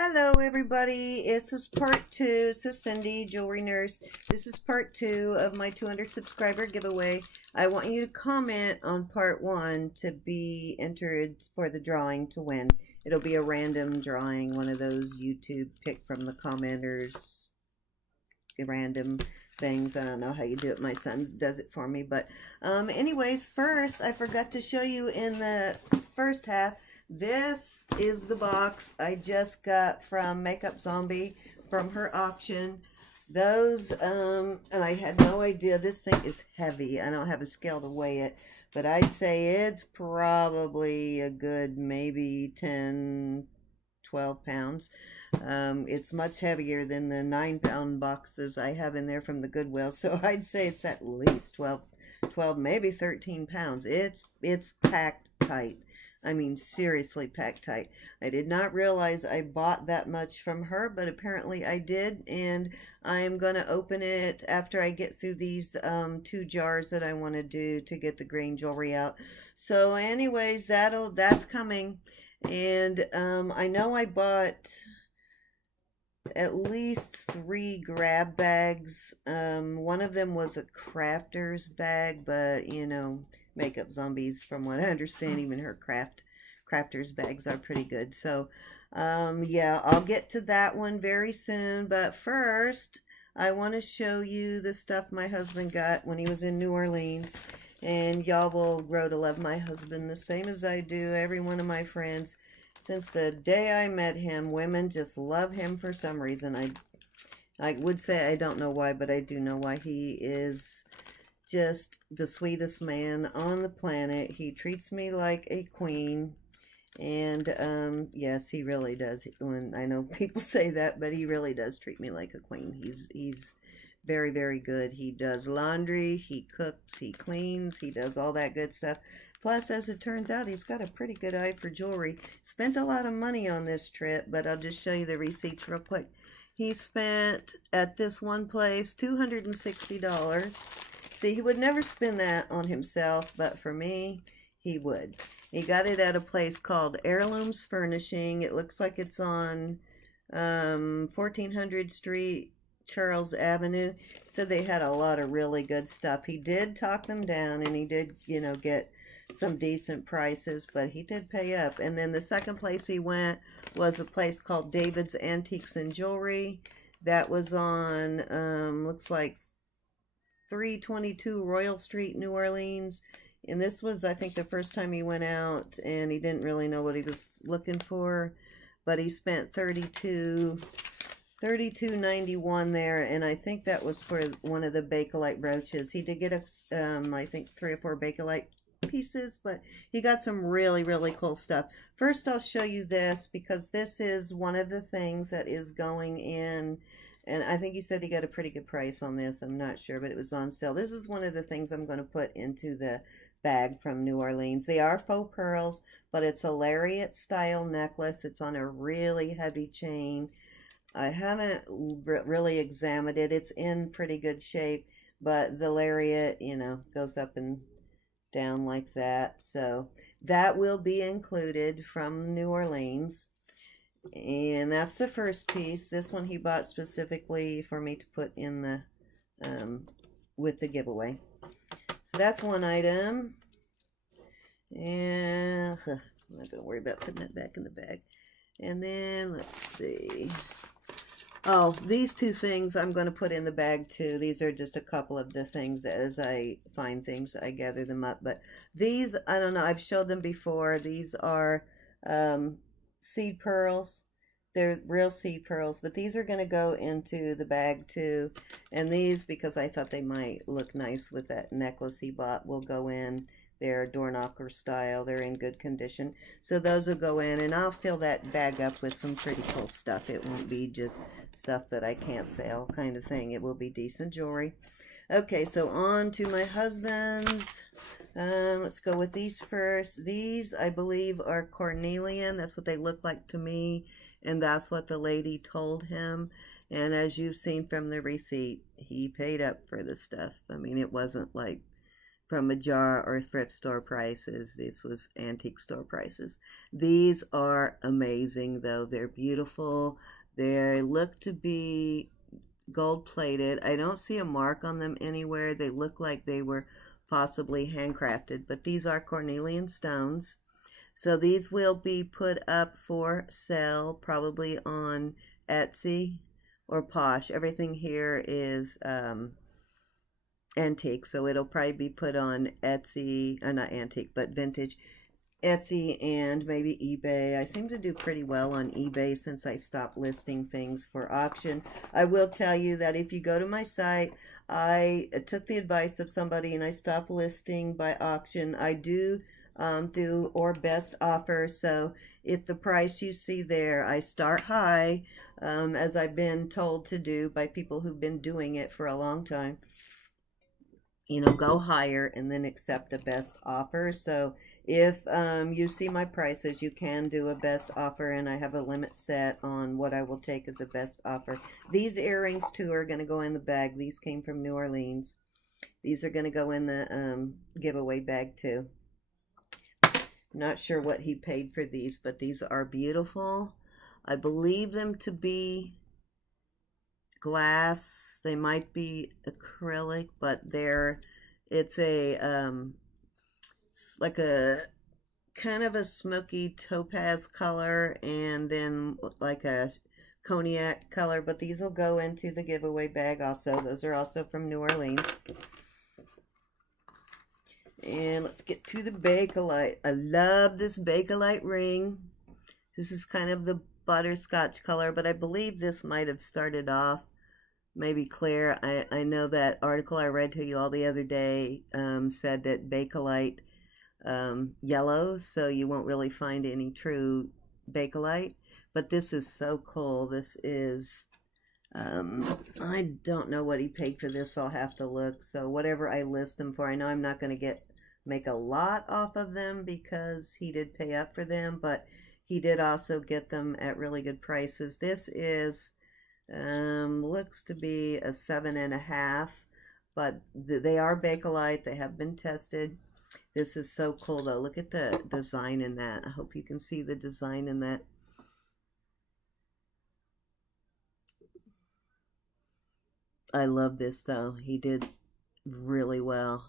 Hello everybody, this is part 2. This is Cindy, Jewelry Nurse. This is part 2 of my 200 subscriber giveaway. I want you to comment on part 1 to be entered for the drawing to win. It'll be a random drawing, one of those YouTube pick from the commenters random things. I don't know how you do it. My son does it for me. But anyways, first I forgot to show you in the first half. This is the box I just got from Makeup Zombie from her auction. Those, and I had no idea. This thing is heavy. I don't have a scale to weigh it, but I'd say it's probably a good maybe 10, 12 pounds. It's much heavier than the 9-pound boxes I have in there from the Goodwill, so I'd say it's at least 12, maybe 13 pounds. It's packed tight. I mean, seriously packed tight. I did not realize I bought that much from her, but apparently I did, and I'm going to open it after I get through these 2 jars that I want to do to get the green jewelry out. So anyways, that's coming, and I know I bought at least 3 grab bags. One of them was a crafter's bag, but you know, Makeup Zombies, from what I understand, even her crafters bags are pretty good. So yeah, I'll get to that one very soon, but first I want to show you the stuff my husband got when he was in New Orleans. And y'all will grow to love my husband the same as I do every one of my friends. Since the day I met him, women just love him for some reason. I would say I don't know why, but I do know why. He is just the sweetest man on the planet. He treats me like a queen, and yes, he really does. When I know people say that, but he really does treat me like a queen. He's very, very good. He does laundry, he cooks, he cleans, he does all that good stuff. Plus, as it turns out, he's got a pretty good eye for jewelry. Spent a lot of money on this trip, but I'll just show you the receipts real quick. He spent at this one place $260. See, he would never spend that on himself, but for me, he would. He got it at a place called Heirlooms Furnishing. It looks like it's on 1400 Street, Charles Avenue. Said they had a lot of really good stuff. He did talk them down, and he did, you know, get some decent prices, but he did pay up. And then the second place he went was a place called David's Antiques and Jewelry. That was on, looks like 322 Royal Street, New Orleans. And this was, I think, the first time he went out, and he didn't really know what he was looking for, but he spent $32.91 there, and I think that was for one of the Bakelite brooches. He did get I think 3 or 4 Bakelite pieces, but he got some really, really cool stuff. First, I'll show you this, because this is one of the things that is going in. And I think he said he got a pretty good price on this. I'm not sure, but it was on sale. This is one of the things I'm going to put into the bag from New Orleans. They are faux pearls, but it's a lariat style necklace. It's on a really heavy chain. I haven't really examined it. It's in pretty good shape, but the lariat, you know, goes up and down like that. So that will be included from New Orleans. And that's the first piece. This one he bought specifically for me to put in the with the giveaway. So that's one item. And I'm not going to worry about putting that back in the bag. And then let's see. Oh, these 2 things I'm going to put in the bag too. These are just a couple of the things. As I find things, I gather them up. But these, I don't know, I've showed them before. These are seed pearls. They're real seed pearls, but these are going to go into the bag too. And these, because I thought they might look nice with that necklace he bought, will go in. They're door knocker style. They're in good condition. So those will go in, and I'll fill that bag up with some pretty cool stuff. It won't be just stuff that I can't sell kind of thing. It will be decent jewelry. Okay, so on to my husband's. Let's go with these first. These, I believe, are cornelian. That's what they look like to me, and that's what the lady told him. And as you've seen from the receipt, he paid up for the stuff. I mean, it wasn't like from a jar or thrift store prices. This was antique store prices. These are amazing though. They're beautiful. They look to be gold plated. I don't see a mark on them anywhere. They look like they were possibly handcrafted, but these are cornelian stones. So these will be put up for sale probably on Etsy or Posh. Everything here is antique, so it'll probably be put on Etsy, not antique, but vintage. Etsy and maybe eBay. I seem to do pretty well on eBay since I stopped listing things for auction. I will tell you that if you go to my site, I took the advice of somebody and I stopped listing by auction. I do or best offer, so if the price you see there, I start high, as I've been told to do by people who've been doing it for a long time. You know, go higher and then accept a best offer. So if you see my prices, you can do a best offer, and I have a limit set on what I will take as a best offer. These earrings too are going to go in the bag. These came from New Orleans. These are going to go in the giveaway bag too. Not sure what he paid for these, but these are beautiful. I believe them to be glass. They might be acrylic, but it's a like a kind of a smoky topaz color and then like a cognac color, but these will go into the giveaway bag also. Those are also from New Orleans. And let's get to the Bakelite. I love this Bakelite ring. This is kind of the butterscotch color, but I believe this might have started off maybe clear. I know that article I read to you all the other day said that Bakelite yellow, so you won't really find any true Bakelite. But this is so cool. This is, I don't know what he paid for this. I'll have to look. So whatever I list them for, I know I'm not going to make a lot off of them because he did pay up for them, but he did also get them at really good prices. This is looks to be a 7.5, but they are Bakelite. They have been tested. This is so cool though. Look at the design in that. I hope you can see the design in that. I love this though. He did really well.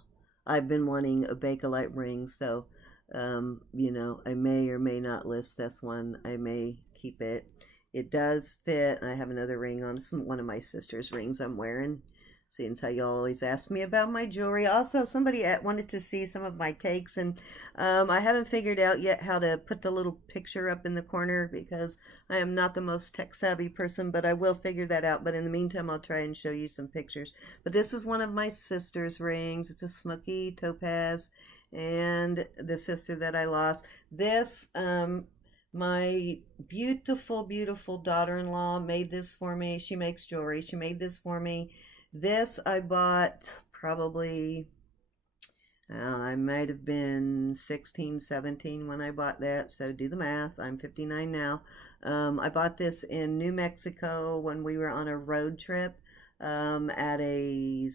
I've been wanting a Bakelite ring, so you know, I may or may not list this one. I may keep it. It does fit. I have another ring on. This is one of my sister's rings I'm wearing. Seeing how you always ask me about my jewelry. Also, somebody wanted to see some of my cakes, and I haven't figured out yet how to put the little picture up in the corner because I am not the most tech-savvy person, but I will figure that out. But in the meantime, I'll try and show you some pictures. But this is one of my sister's rings. It's a smoky topaz, and the sister that I lost. This, my beautiful, beautiful daughter-in-law made this for me. She makes jewelry. She made this for me. This I bought probably, I might have been 16, 17 when I bought that, so do the math. I'm 59 now. I bought this in New Mexico when we were on a road trip at a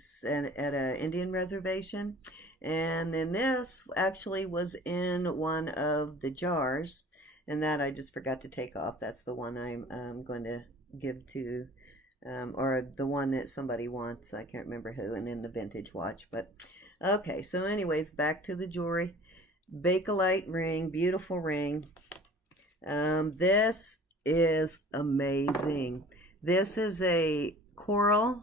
Indian reservation. And then this actually was in one of the jars, and that I just forgot to take off. That's the one I'm going to give to or the one that somebody wants. I can't remember who, and then the vintage watch. But okay, so anyways, back to the jewelry. Bakelite ring, beautiful ring. This is amazing. This is a coral,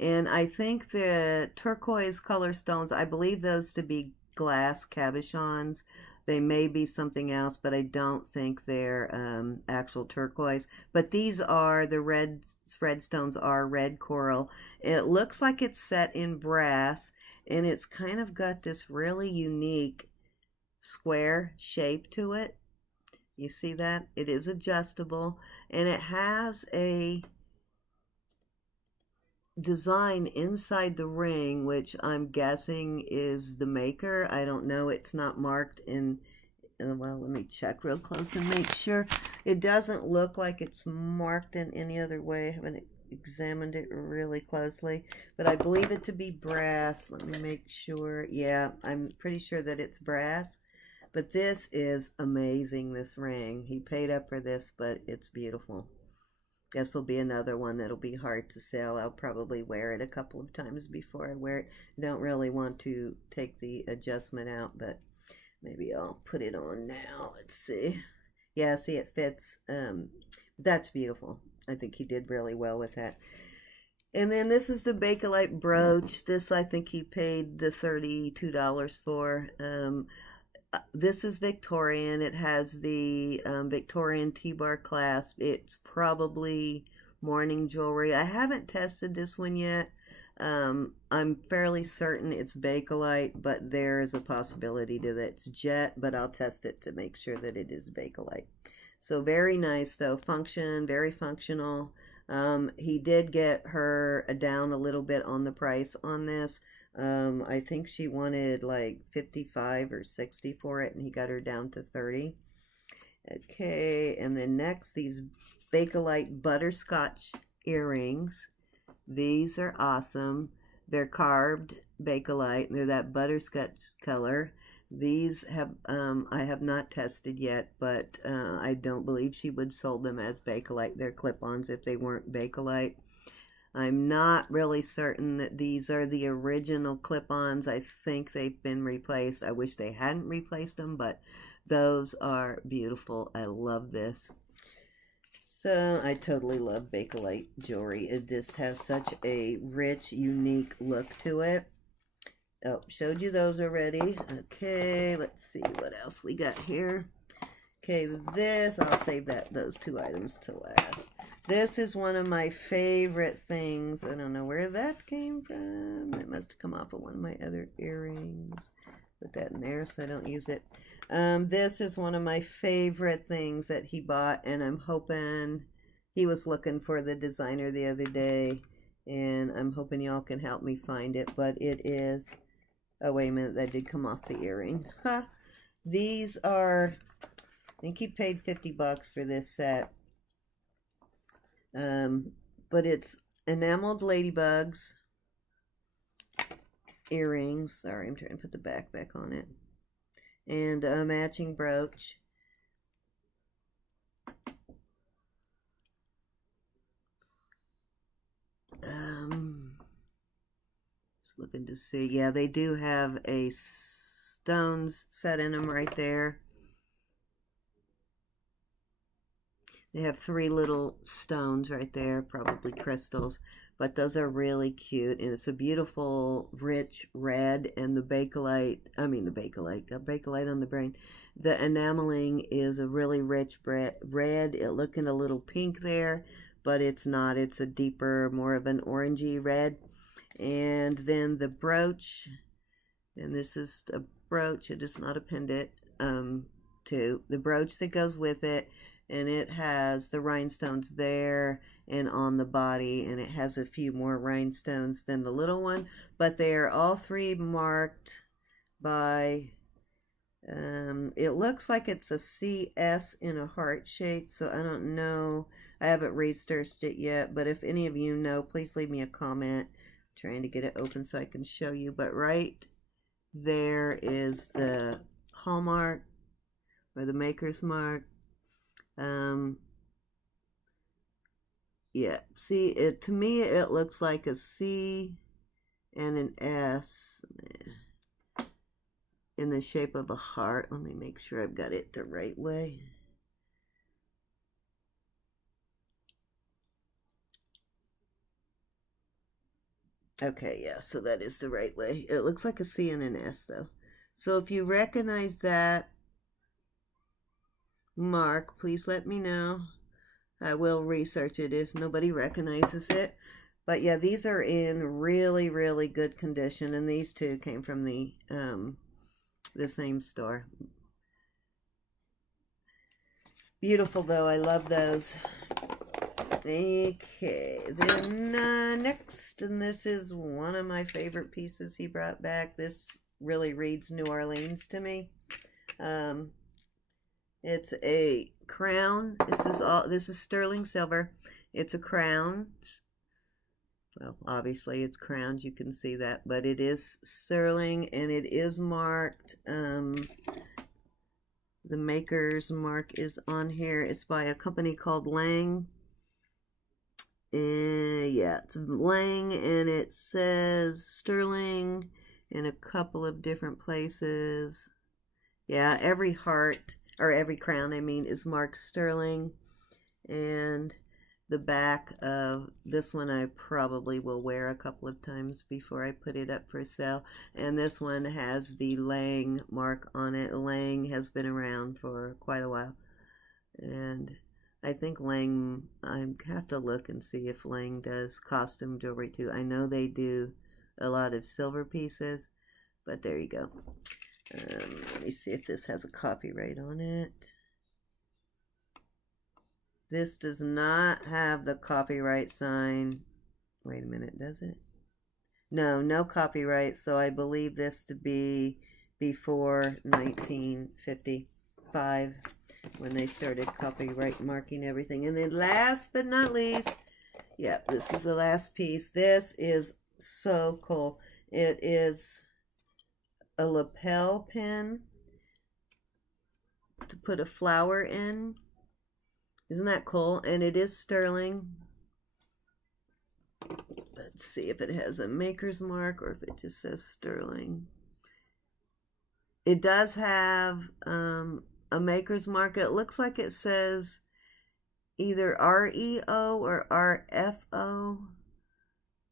and I think the turquoise color stones, I believe those to be glass cabochons. They may be something else, but I don't think they're actual turquoise. But these are, the red stones are red coral. It looks like it's set in brass, and it's kind of got this really unique square shape to it. You see that? It is adjustable, and it has a design inside the ring, which I'm guessing is the maker. I don't know. It's not marked in, well, let me check real close and make sure. It doesn't look like it's marked in any other way. I haven't examined it really closely, but I believe it to be brass. Let me make sure. Yeah, I'm pretty sure that it's brass. But this is amazing, this ring. He paid up for this, but it's beautiful. This will be another one that'll be hard to sell. I'll probably wear it a couple of times before I wear it. I don't really want to take the adjustment out, but maybe I'll put it on now. Let's see. Yeah, see, it fits. That's beautiful. I think he did really well with that. And then this is the Bakelite brooch. This I think he paid the $32 for. This is Victorian. It has the Victorian T-bar clasp. It's probably morning jewelry. I haven't tested this one yet. I'm fairly certain it's Bakelite, but there is a possibility that it's jet, but I'll test it to make sure that it is Bakelite. So very nice though. Very functional. He did get her down a little bit on the price on this. I think she wanted like 55 or 60 for it, and he got her down to 30. Okay, and then next, these Bakelite butterscotch earrings. These are awesome. They're carved Bakelite. They're that butterscotch color. These have I have not tested yet, but I don't believe she would sold them as Bakelite. They're clip-ons if they weren't Bakelite. I'm not really certain that these are the original clip-ons. I think they've been replaced. I wish they hadn't replaced them, but those are beautiful. I love this. So I totally love Bakelite jewelry. It just has such a rich, unique look to it. Oh, showed you those already. Okay, let's see what else we got here. Okay, this, I'll save those two items to last. This is one of my favorite things. I don't know where that came from. It must have come off of one of my other earrings. Put that in there so I don't use it. This is one of my favorite things that he bought, and I'm hoping he was looking for the designer the other day, and I'm hoping y'all can help me find it, but it is, oh wait a minute, that did come off the earring. Huh. These are, I think he paid 50 bucks for this set. But it's enameled ladybugs earrings. Sorry, I'm trying to put the back on it. And a matching brooch. Just looking to see. Yeah, they do have a stones set in them right there. They have 3 little stones right there, probably crystals, but those are really cute, and it's a beautiful, rich red, and the Bakelite, got Bakelite on the brain. The enameling is a really rich red. It looking a little pink there, but it's not. It's a deeper, more of an orangey red. And then the brooch, and this is a brooch, it is not a pendant, to the brooch that goes with it. And it has the rhinestones there and on the body, and it has a few more rhinestones than the little one, but they are all 3 marked by, it looks like it's a CS in a heart shape, so I don't know. I haven't researched it yet, but if any of you know, please leave me a comment. I'm trying to get it open so I can show you, but right there is the hallmark, or the maker's mark. Yeah, see, to me it looks like a C and an S in the shape of a heart. Let me make sure I've got it the right way. Okay, yeah, so that is the right way. It looks like a C and an S though. So if you recognize that mark, please let me know. I will research it if nobody recognizes it. But yeah, these are in really, really good condition, and these two came from the same store. Beautiful though, I love those. Okay, then next, and this is one of my favorite pieces he brought back. This really reads New Orleans to me. It's a crown. This is sterling silver. It's a crown Well, obviously it's crowned, you can see that, but it is sterling and it is marked. The maker's mark is on here. It's by a company called Lang. Yeah, it's Lang, and it says sterling in a couple of different places. Yeah, every heart, or every crown, I mean, is marked sterling. And the back of this one I probably will wear a couple of times before I put it up for sale. And this one has the Lang mark on it. Lang has been around for quite a while. And I think Lang, I have to look and see if Lang does costume jewelry too. I know they do a lot of silver pieces, but there you go. Let me see if this has a copyright on it. This does not have the copyright sign. Wait a minute, does it? No, no copyright, so I believe this to be before 1955 when they started copyright marking everything. And then last but not least, yeah, this is the last piece. This is so cool. It is a lapel pin to put a flower in. Isn't that cool? And it is sterling. Let's see if it has a maker's mark or if it just says sterling. It does have a maker's mark. It looks like it says either REO or RFO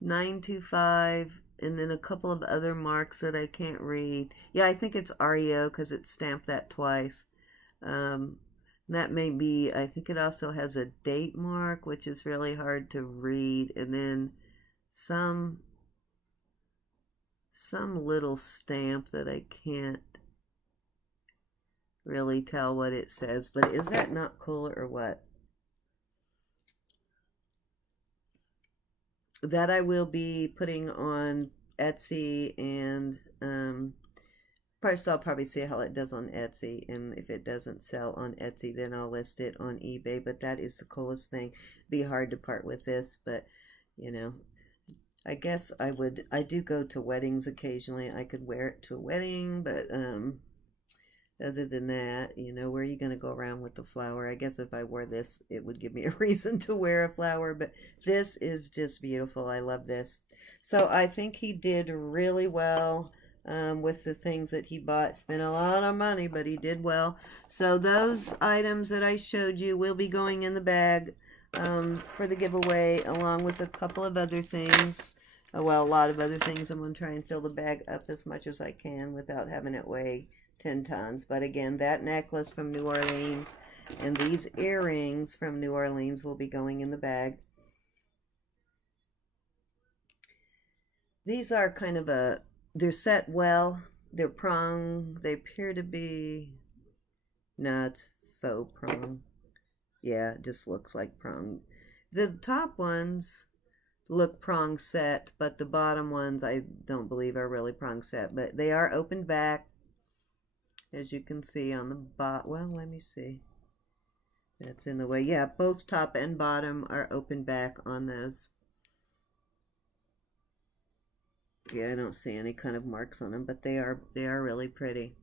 925, and then a couple of other marks that I can't read. Yeah, I think it's REO because it's stamped that twice. That may be, I think it also has a date mark, which is really hard to read, and then some little stamp that I can't really tell what it says. But is that not cool or what? That I will be putting on Etsy, and first I'll probably see how it does on Etsy, and if it doesn't sell on Etsy, then I'll list it on eBay. But that is the coolest thing. Be hard to part with this, but you know, I guess I do go to weddings occasionally. I could wear it to a wedding, but other than that, you know, where are you going to go around with the flower? I guess if I wore this, it would give me a reason to wear a flower, but this is just beautiful. I love this. So I think he did really well with the things that he bought. Spent a lot of money, but he did well. So those items that I showed you will be going in the bag for the giveaway, along with a couple of other things. Well, a lot of other things. I'm going to try and fill the bag up as much as I can without having it weigh 10 tons. But again, that necklace from New Orleans and these earrings from New Orleans will be going in the bag. These are kind of they're set well. They're prong. They appear to be, no, it's faux prong. Yeah, it just looks like prong. The top ones look prong set, but the bottom ones I don't believe are really prong set. But they are open back, as you can see on the bottom. Well, let me see. That's in the way. Yeah, both top and bottom are open back on those. Yeah, I don't see any kind of marks on them, but they are really pretty.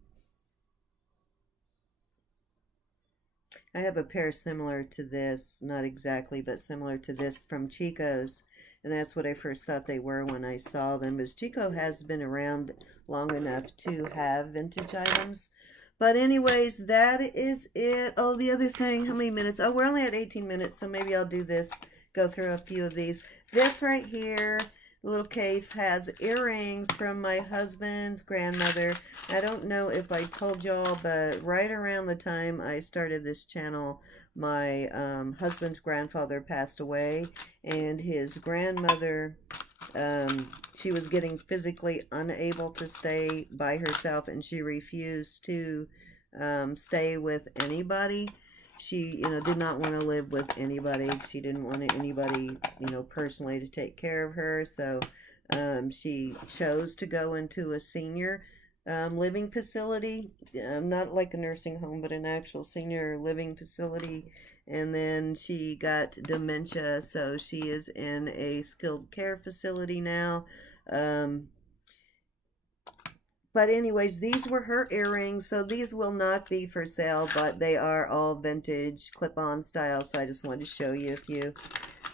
I have a pair similar to this, not exactly, but similar to this from Chico's, and that's what I first thought they were when I saw them, because Chico has been around long enough to have vintage items. But anyways, that is it. Oh, the other thing, how many minutes? Oh, we're only at 18 minutes, so maybe I'll do this, go through a few of these. This right here, the little case, has earrings from my husband's grandmother. I don't know if I told y'all, but right around the time I started this channel, my husband's grandfather passed away, and his grandmother, she was getting physically unable to stay by herself, and she refused to stay with anybody. She, did not want to live with anybody. She didn't want anybody, personally to take care of her. So she chose to go into a senior living facility, not like a nursing home, but an actual senior living facility. and then she got dementia, so she is in a skilled care facility now. But anyways, these were her earrings, so these will not be for sale, but they are all vintage clip-on style, so I just wanted to show you a few.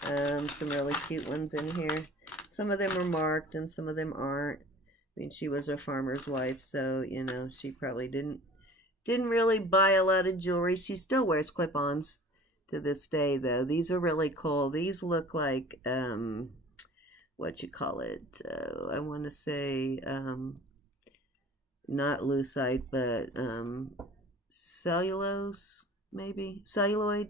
Some really cute ones in here. Some of them are marked and some of them aren't. I mean, she was a farmer's wife, so, you know, she probably didn't really buy a lot of jewelry. She still wears clip-ons to this day, though. These are really cool. These look like, what you call it? I want to say, not lucite, but cellulose, maybe? Celluloid.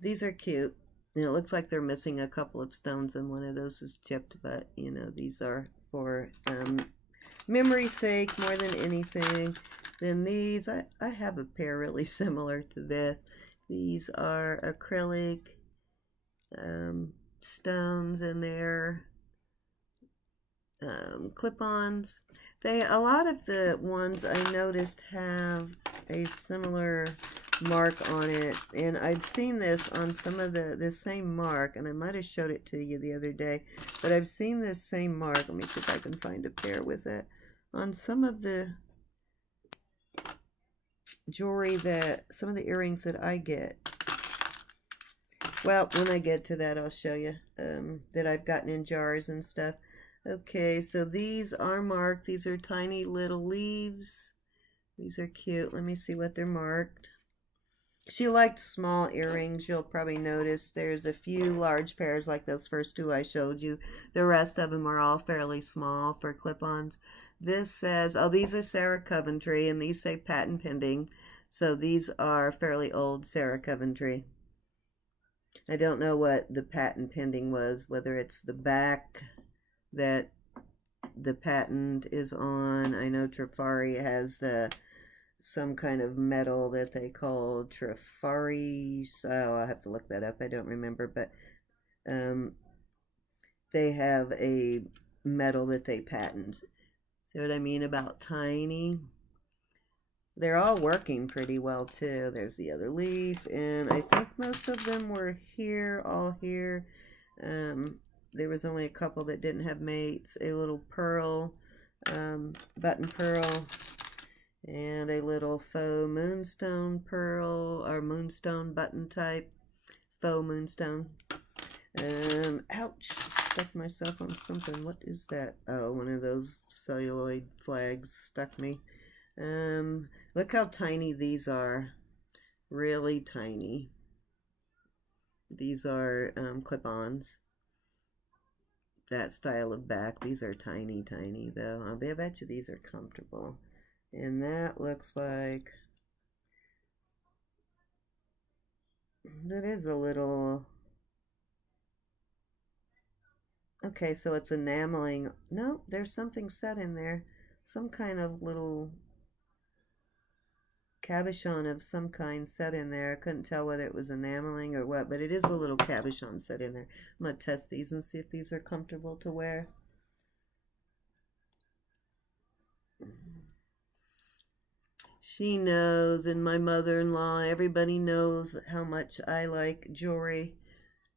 These are cute. And it looks like they're missing a couple of stones, and one of those is chipped, but, you know, these are for memory's sake more than anything. Then these, I have a pair really similar to this. These are acrylic stones, and they're clip-ons. A lot of the ones I noticed have a similar mark on it, and I'd seen this on some of the same mark, and I might have showed it to you the other day, but I've seen this same mark. Let me see if I can find a pair with it on some of the jewelry, some of the earrings that I get. Well, when I get to that, I'll show you that I've gotten in jars and stuff. Okay, so these are marked. These are tiny little leaves. These are cute. Let me see what they're marked. She liked small earrings. You'll probably notice there's a few large pairs like those first two I showed you. The rest of them are all fairly small for clip-ons. This says, oh, these are Sarah Coventry, and these say patent pending. So these are fairly old Sarah Coventry. I don't know what the patent pending was, whether it's the back that the patent is on. I know Trifari has some kind of metal that they call Trifari. Oh, I'll have to look that up. I don't remember, but they have a metal that they patent. See what I mean about tiny? They're all working pretty well too. There's the other leaf, and I think most of them were here, all here. There was only a couple that didn't have mates. A little pearl, button pearl, and a little faux moonstone pearl, or moonstone button type, faux moonstone. Ouch, stuck myself on something. What is that? Oh, one of those celluloid flags stuck me. Look how tiny these are. Really tiny. These are clip-ons. That style of back. These are tiny, tiny though. I bet you these are comfortable. And that looks like, that is a little, okay, so it's enameling. No, there's something set in there. Some kind of little cabochon of some kind set in there. I couldn't tell whether it was enameling or what, but it is a little cabochon set in there. I'm going to test these and see if these are comfortable to wear. She knows, and my mother-in-law, everybody knows how much I like jewelry.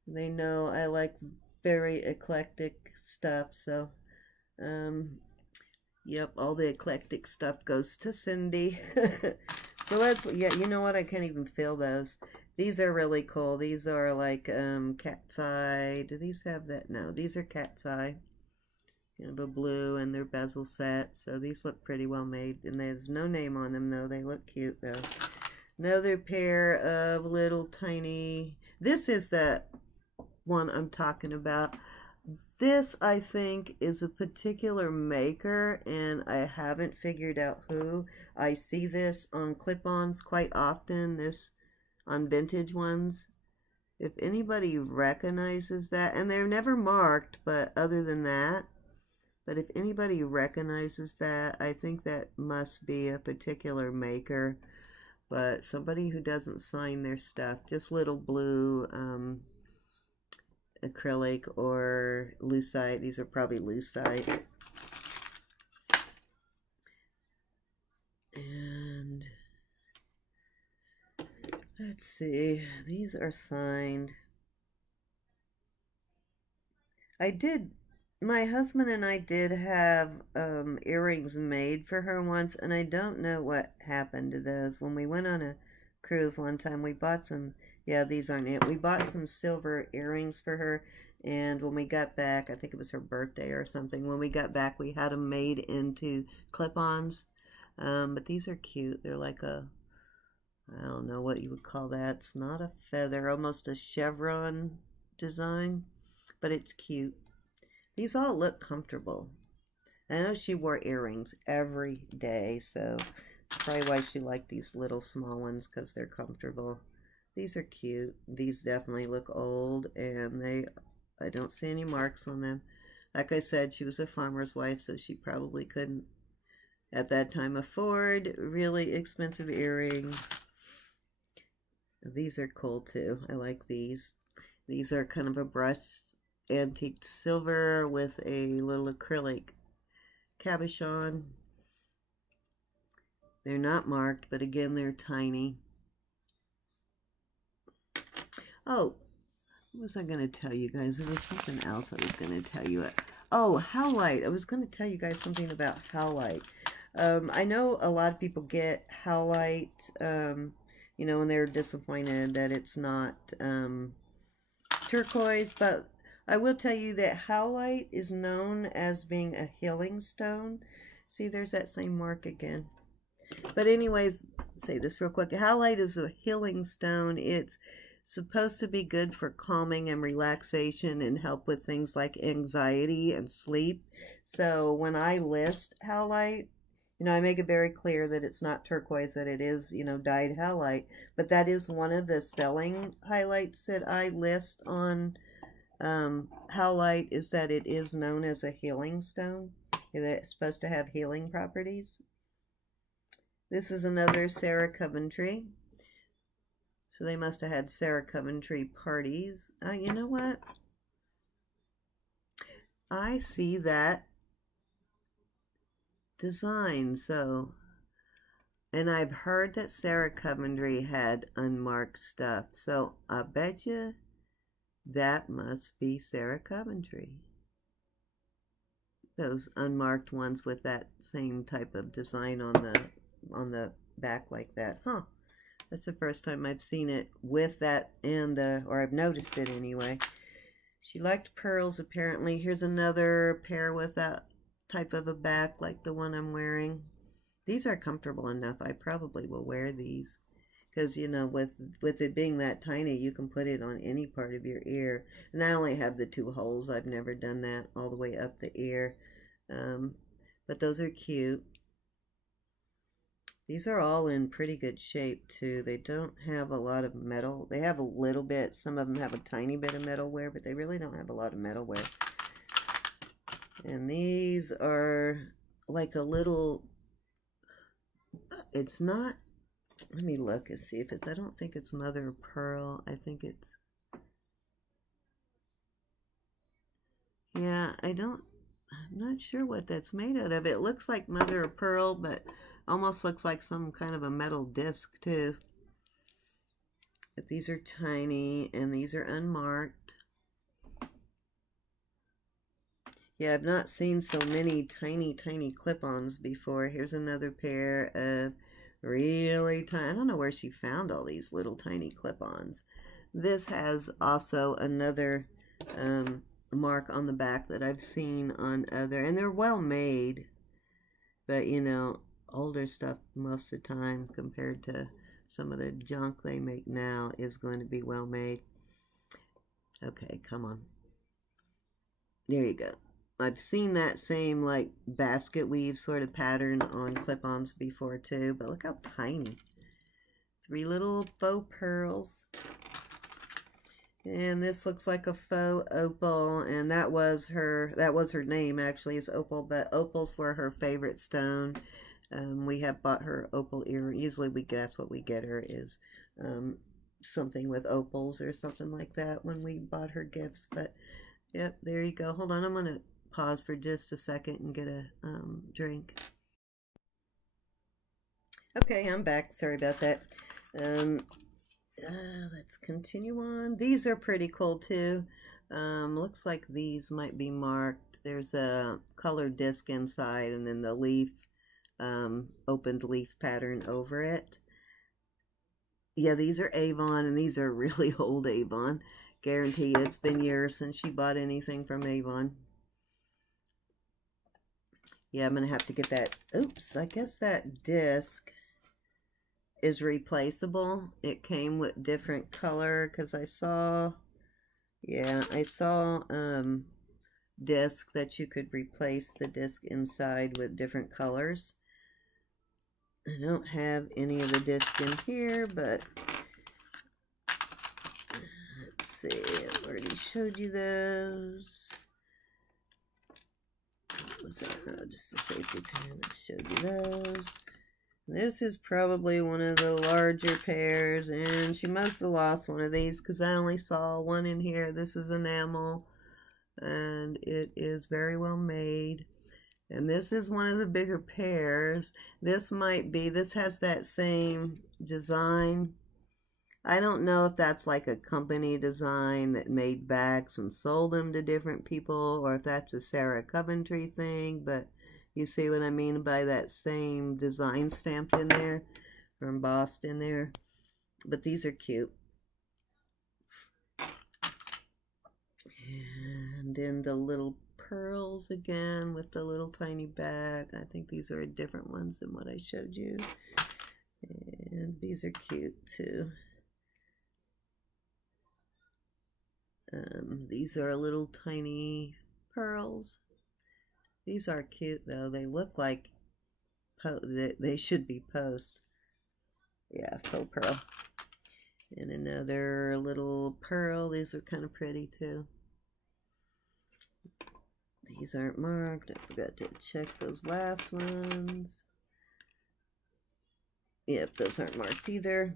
They know I like very eclectic stuff, so yep, all the eclectic stuff goes to Cindy. So let's, yeah, you know what, I can't even feel those. These are really cool. These are like cat's eye. Do these have that? No, these are cat's eye. Kind of a blue, and they're bezel set, so these look pretty well made, and there's no name on them though. They look cute though. Another pair of little tiny, this is the one I'm talking about. This, I think, is a particular maker, and I haven't figured out who. I see this on clip-ons quite often, this on vintage ones. If anybody recognizes that, and they're never marked, but other than that, but if anybody recognizes that, I think that must be a particular maker. But somebody who doesn't sign their stuff, just little blue acrylic or lucite. These are probably lucite. And let's Let's see. These are signed. My husband and I did have earrings made for her once, and I don't know what happened to those. When we went on a cruise one time, we bought some, yeah, these aren't it. We bought some silver earrings for her, and when we got back, I think it was her birthday or something, when we got back, we had them made into clip-ons. But these are cute. They're like a, I don't know what you would call that. It's not a feather, almost a chevron design, but it's cute. These all look comfortable. I know she wore earrings every day, so that's probably why she liked these little small ones, because they're comfortable. These are cute. These definitely look old, and I don't see any marks on them. Like I said, she was a farmer's wife, so she probably couldn't, at that time, afford really expensive earrings. These are cool, too. I like these. These are kind of a brushed antique silver with a little acrylic cabochon. They're not marked, but again, they're tiny. Oh, what was I going to tell you guys? There was something else I was going to tell you. Oh, howlite. I was going to tell you guys something about howlite. I know a lot of people get howlite, you know, and they're disappointed that it's not turquoise, but I will tell you that howlite is known as being a healing stone. See, there's that same mark again. But anyways, say this real quick. Howlite is a healing stone. It's supposed to be good for calming and relaxation and help with things like anxiety and sleep. So when I list howlite, you know, I make it very clear that it's not turquoise, that it is, you know, dyed howlite. But that is one of the selling highlights that I list on howlite, is that it is known as a healing stone. It's supposed to have healing properties. This is another Sarah Coventry. So they must have had Sarah Coventry parties. You know what? I see that design. So, and I've heard that Sarah Coventry had unmarked stuff. So I bet you that must be Sarah Coventry. Those unmarked ones with that same type of design on the back like that. Huh. That's the first time I've seen it with that, and or I've noticed it anyway. She liked pearls, apparently. Here's another pair with that type of a back like the one I'm wearing. These are comfortable enough. I probably will wear these. Because, you know, with it being that tiny, you can put it on any part of your ear. And I only have the 2 holes. I've never done that all the way up the ear. But those are cute. These are all in pretty good shape, too. They don't have a lot of metal. They have a little bit. Some of them have a tiny bit of metal wear, but they really don't have a lot of metal wear. And these are like a little... It's not... Let me look and see if it's... I don't think it's mother of pearl. I think it's... Yeah, I'm not sure what that's made out of. It looks like mother of pearl, but almost looks like some kind of a metal disc, too. But these are tiny, and these are unmarked. Yeah, I've not seen so many tiny, tiny clip-ons before. Here's another pair of really tiny... I don't know where she found all these little tiny clip-ons. This has also another mark on the back that I've seen on other... And they're well made. But, you know, older stuff most of the time compared to some of the junk they make now is going to be well made. Okay, come on. There you go. I've seen that same like basket weave sort of pattern on clip-ons before too, but look how tiny. 3 little faux pearls. And this looks like a faux opal, and that was her name actually, is Opal, but opals were her favorite stone. We have bought her opal earring. Usually that's what we get her, is something with opals or something like that when we bought her gifts. But yep, there you go. Hold on, I'm gonna pause for just a second and get a drink. Okay, I'm back. Sorry about that. Let's continue on. These are pretty cool too. Looks like these might be marked. There's a colored disc inside and then the leaf, opened leaf pattern over it. Yeah, these are Avon, and these are really old Avon. Guarantee it's been years since she bought anything from Avon. Yeah, I'm going to have to get that. Oops, I guess that disc is replaceable. It came with different color because I saw, yeah, I saw disc that you could replace the disc inside with different colors. I don't have any of the disc in here, but let's see, I already showed you those. What was that? Oh, just a safety pin. I showed you those. This is probably one of the larger pairs, and she must have lost one of these because I only saw one in here. This is enamel, and it is very well made. And this is one of the bigger pairs. This might be, this has that same design. I don't know if that's like a company design that made bags and sold them to different people, or if that's a Sarah Coventry thing, but you see what I mean by that same design stamped in there, or embossed in there. But these are cute. And then the little pearls again with the little tiny bag. I think these are different ones than what I showed you. And these are cute too. These are little tiny pearls. These are cute though. They look like they should be post. Yeah, faux pearl. And another little pearl. These are kind of pretty too. These aren't marked. I forgot to check those last ones. Yep, those aren't marked either.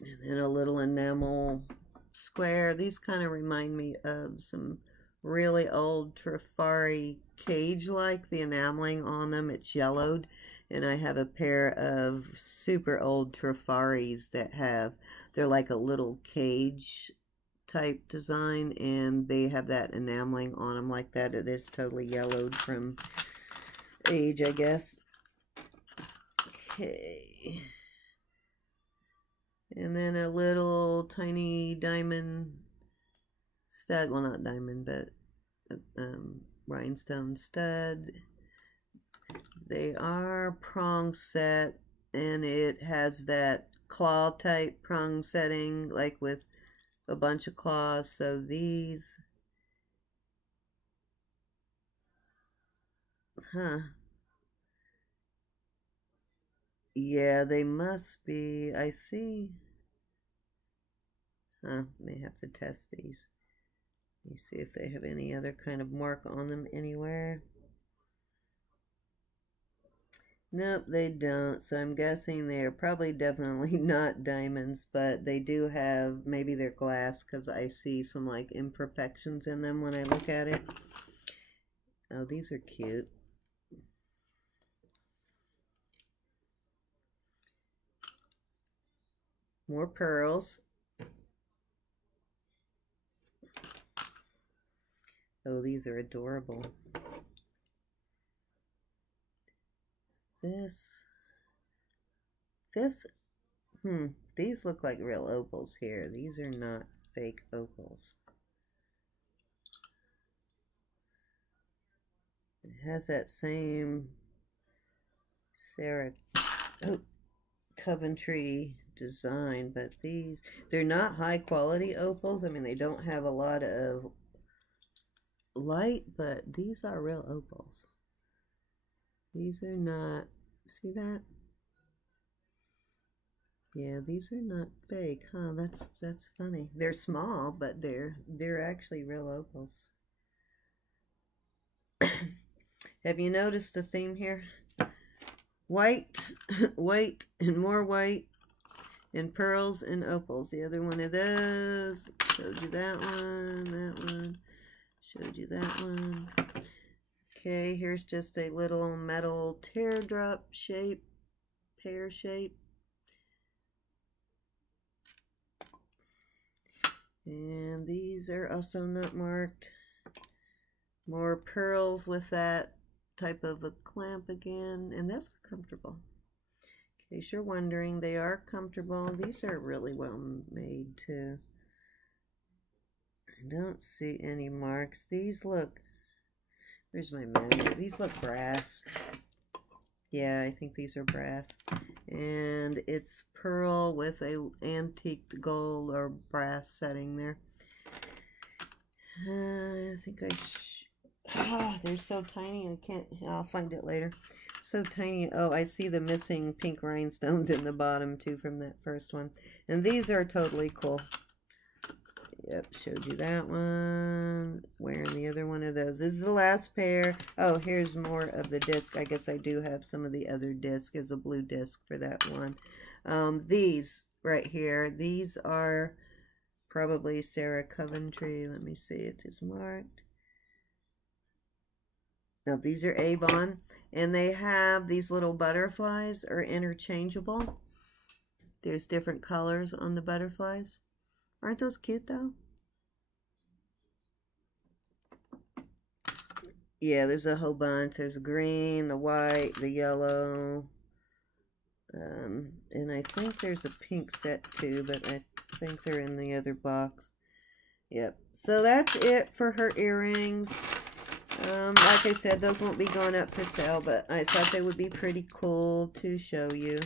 And then a little enamel square. These kind of remind me of some really old Trifari cage-like. The enameling on them, it's yellowed. And I have a pair of super old Trifaris that they're like a little cage type design, and they have that enameling on them like that. It is totally yellowed from age, I guess. Okay. And then a little tiny diamond stud. Well, not diamond, but rhinestone stud. They are prong set, and it has that claw type prong setting, like with a bunch of claws. So these, yeah, they must be. I see. May have to test these. Let me see if they have any other kind of mark on them anywhere. Nope, they don't. So I'm guessing they are probably definitely not diamonds, but they do have, maybe they're glass, because I see some like imperfections in them when I look at it. Oh, these are cute. More pearls. Oh, these are adorable. These look like real opals here. These are not fake opals. It has that same Sarah Coventry design, but they're not high quality opals. I mean, they don't have a lot of light, but these are real opals. These are not, see that? Yeah, these are not fake, huh? That's funny. They're small, but they're actually real opals. Have you noticed the theme here? White, white, and more white, and pearls and opals. The other one of those. Showed you that one, showed you that one. Okay, here's just a little metal teardrop shape, pear shape. And these are also not marked. More pearls with that type of a clamp again, and that's comfortable. In case you're wondering, they are comfortable. These are really well made too. I don't see any marks. These look, where's my manual? These look brass. Yeah, I think these are brass. And it's pearl with a antiqued gold or brass setting there. I think they're so tiny. I can't. I'll find it later. So tiny. Oh, I see the missing pink rhinestones in the bottom too from that first one. And these are totally cool. Yep, showed you that one. Wearing the other one of those. This is the last pair. Oh, here's more of the disc. I guess I do have some of the other disc as a blue disc for that one. These right here. These are probably Sarah Coventry. Let me see. It is marked. Now, these are Avon. And they have these little butterflies are interchangeable. There's different colors on the butterflies. Aren't those cute though? Yeah, there's a whole bunch. There's green, the white, the yellow. And I think there's a pink set too, but I think they're in the other box. Yep. So that's it for her earrings. Like I said, those won't be going up for sale, but I thought they would be pretty cool to show you.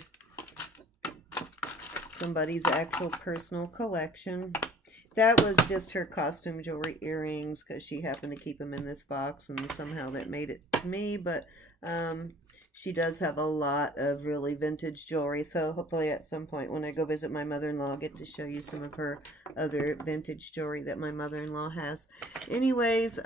Somebody's actual personal collection. That was just her costume jewelry earrings because she happened to keep them in this box, and somehow that made it to me. But she does have a lot of really vintage jewelry, so hopefully at some point when I go visit my mother-in-law, I'll get to show you some of her other vintage jewelry that my mother-in-law has. Anyways,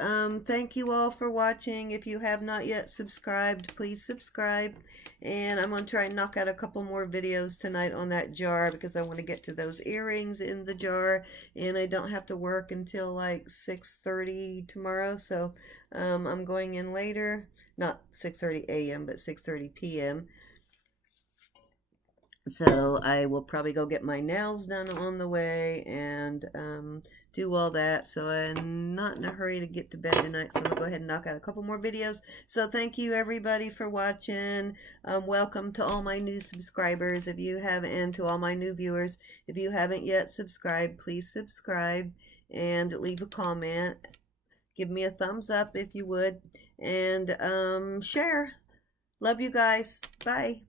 thank you all for watching. If you have not yet subscribed, please subscribe. And I'm going to try and knock out a couple more videos tonight on that jar because I want to get to those earrings in the jar. And I don't have to work until like 6:30 tomorrow, so I'm going in later. Not 6:30 a.m., but 6:30 p.m. So I will probably go get my nails done on the way and do all that. So I'm not in a hurry to get to bed tonight, so I'm going to go ahead and knock out a couple more videos. So thank you everybody for watching. Welcome to all my new subscribers if you haven't, and to all my new viewers. If you haven't yet subscribed, please subscribe and leave a comment. Give me a thumbs up if you would, and share. Love you guys. Bye.